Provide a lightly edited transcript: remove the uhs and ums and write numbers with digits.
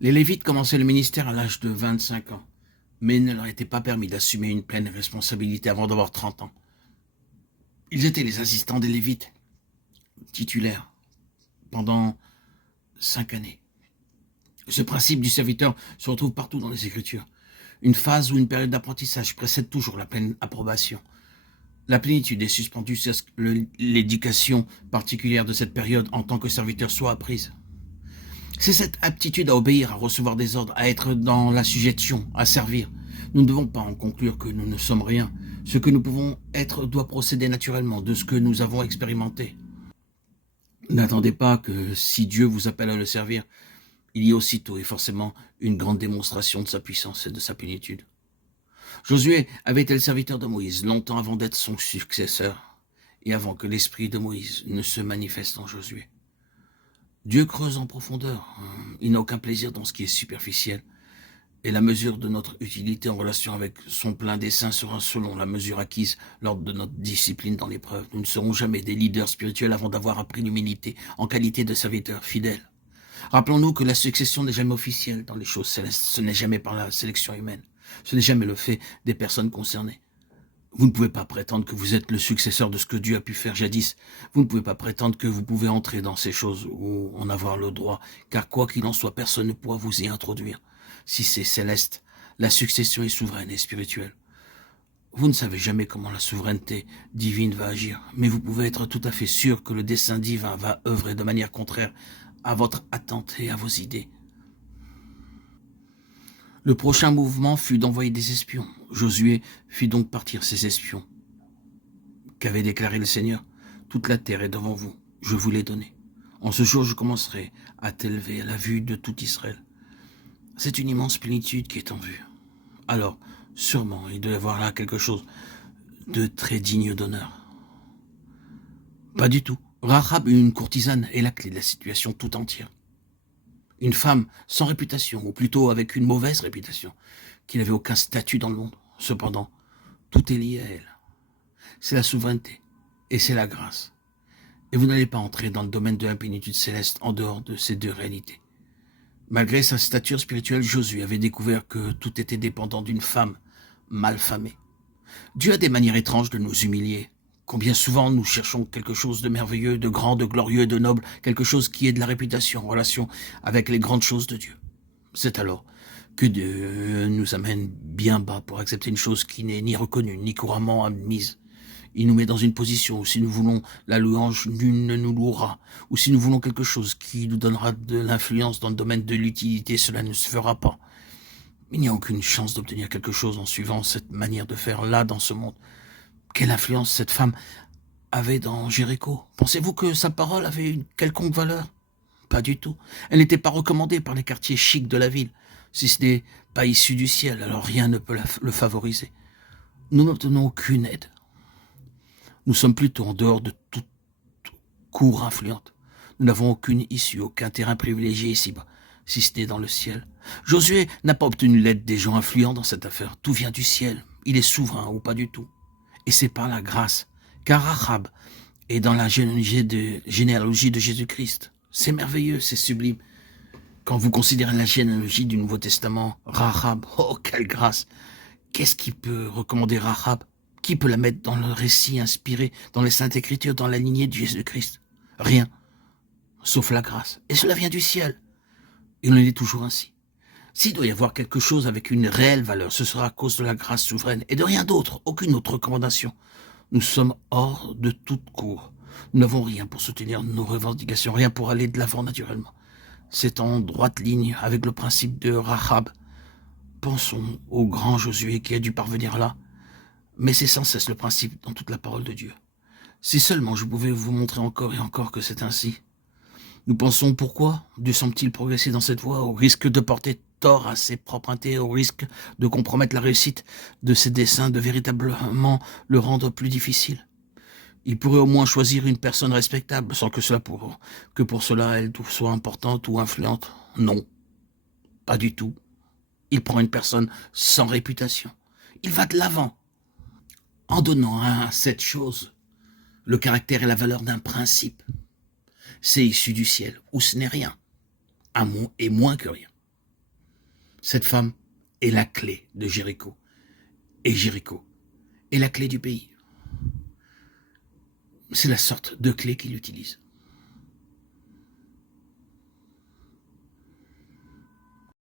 Les Lévites commençaient le ministère à l'âge de 25 ans, mais il ne leur était pas permis d'assumer une pleine responsabilité avant d'avoir 30 ans. Ils étaient les assistants des Lévites, titulaires, pendant 5 années. Ce principe du serviteur se retrouve partout dans les Écritures. Une phase ou une période d'apprentissage précède toujours la pleine approbation. La plénitude est suspendue jusqu'à ce que l'éducation particulière de cette période en tant que serviteur soit apprise. C'est cette aptitude à obéir, à recevoir des ordres, à être dans la sujétion, à servir. Nous ne devons pas en conclure que nous ne sommes rien. Ce que nous pouvons être doit procéder naturellement de ce que nous avons expérimenté. N'attendez pas que si Dieu vous appelle à le servir, il y ait aussitôt et forcément une grande démonstration de sa puissance et de sa plénitude. Josué avait été le serviteur de Moïse longtemps avant d'être son successeur et avant que l'esprit de Moïse ne se manifeste en Josué. Dieu creuse en profondeur. Il n'a aucun plaisir dans ce qui est superficiel. Et la mesure de notre utilité en relation avec son plein dessein sera selon la mesure acquise lors de notre discipline dans l'épreuve. Nous ne serons jamais des leaders spirituels avant d'avoir appris l'humilité en qualité de serviteurs fidèles. Rappelons-nous que la succession n'est jamais officielle dans les choses célestes. Ce n'est jamais par la sélection humaine. Ce n'est jamais le fait des personnes concernées. Vous ne pouvez pas prétendre que vous êtes le successeur de ce que Dieu a pu faire jadis. Vous ne pouvez pas prétendre que vous pouvez entrer dans ces choses ou en avoir le droit, car quoi qu'il en soit, personne ne pourra vous y introduire. Si c'est céleste, la succession est souveraine et spirituelle. Vous ne savez jamais comment la souveraineté divine va agir, mais vous pouvez être tout à fait sûr que le dessein divin va œuvrer de manière contraire à votre attente et à vos idées. Le prochain mouvement fut d'envoyer des espions. Josué fit donc partir ses espions. Qu'avait déclaré le Seigneur ? Toute la terre est devant vous, je vous l'ai donnée. En ce jour, je commencerai à t'élever à la vue de tout Israël. C'est une immense plénitude qui est en vue. Alors, sûrement, il doit y avoir là quelque chose de très digne d'honneur. Pas du tout. Rahab, une courtisane, est la clé de la situation tout entière. Une femme sans réputation, ou plutôt avec une mauvaise réputation, qui n'avait aucun statut dans le monde. Cependant, tout est lié à elle. C'est la souveraineté, et c'est la grâce. Et vous n'allez pas entrer dans le domaine de la plénitude céleste en dehors de ces deux réalités. Malgré sa stature spirituelle, Josué avait découvert que tout était dépendant d'une femme mal famée. Dieu a des manières étranges de nous humilier. Combien souvent nous cherchons quelque chose de merveilleux, de grand, de glorieux, de noble, quelque chose qui ait de la réputation en relation avec les grandes choses de Dieu. C'est alors que Dieu nous amène bien bas pour accepter une chose qui n'est ni reconnue, ni couramment admise. Il nous met dans une position où si nous voulons la louange, nul ne nous louera. Ou si nous voulons quelque chose qui nous donnera de l'influence dans le domaine de l'utilité, cela ne se fera pas. Il n'y a aucune chance d'obtenir quelque chose en suivant cette manière de faire là dans ce monde. Quelle influence cette femme avait dans Jéricho? Pensez-vous que sa parole avait une quelconque valeur? Pas du tout. Elle n'était pas recommandée par les quartiers chics de la ville. Si ce n'est pas issu du ciel, alors rien ne peut le favoriser. Nous n'obtenons aucune aide. Nous sommes plutôt en dehors de toute cour influente. Nous n'avons aucune issue, aucun terrain privilégié ici-bas, si ce n'est dans le ciel. Josué n'a pas obtenu l'aide des gens influents dans cette affaire. Tout vient du ciel. Il est souverain ou pas du tout. Et c'est par la grâce. Car Rahab est dans la généalogie de Jésus-Christ. C'est merveilleux, c'est sublime. Quand vous considérez la généalogie du Nouveau Testament, Rahab, oh quelle grâce! Qu'est-ce qui peut recommander Rahab? Qui peut la mettre dans le récit inspiré, dans les Saintes Écritures, dans la lignée de Jésus-Christ? Rien, sauf la grâce. Et cela vient du ciel. Et on en est toujours ainsi. S'il doit y avoir quelque chose avec une réelle valeur, ce sera à cause de la grâce souveraine et de rien d'autre, aucune autre recommandation. Nous sommes hors de toute cour. Nous n'avons rien pour soutenir nos revendications, rien pour aller de l'avant naturellement. C'est en droite ligne avec le principe de Rahab. Pensons au grand Josué qui a dû parvenir là. Mais c'est sans cesse le principe dans toute la parole de Dieu. Si seulement je pouvais vous montrer encore et encore que c'est ainsi. Nous pensons pourquoi Dieu semble-t-il progresser dans cette voie au risque de porter tort à ses propres intérêts, au risque de compromettre la réussite de ses desseins, de véritablement le rendre plus difficile. Il pourrait au moins choisir une personne respectable, sans que pour cela elle soit importante ou influente. Non, pas du tout. Il prend une personne sans réputation. Il va de l'avant, en donnant à cette chose le caractère et la valeur d'un principe. C'est issu du ciel, ou ce n'est rien, et moins que rien. Cette femme est la clé de Jéricho. Et Jéricho est la clé du pays. C'est la sorte de clé qu'il utilise.